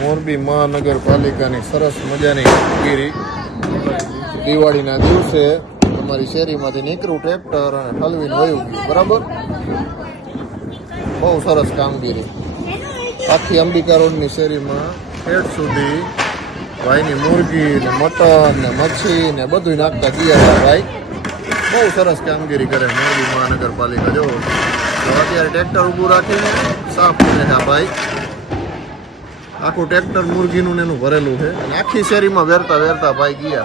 મોરબી મહાનગરપાલિકાની સરસ મજાની કામગીરી દિવાળીના દિવસે તમારી શેરીમાંથી નીકળ્યું ટ્રેક્ટર અને ઠલવીને વયું બરાબર? બહુ સરસ કામગીરી. આખી અંબિકા રોડની શેરીમાં ઠેઠ સુધી ભાઈની મુરગી ને મટન ને મચ્છી ને બધું નાખતા ગયા હતા ભાઈ. બહુ સરસ કામગીરી કરે મોરબી મહાનગરપાલિકા. જો અત્યારે ટ્રેક્ટર ઊભું રાખીને સાફ કરે છે ભાઈ. આખું ટ્રેક્ટર મુરગીનું ને એનું ભરેલું છે. અને આખી શેરીમાં વેરતા વેરતા ભાઈ ગયા.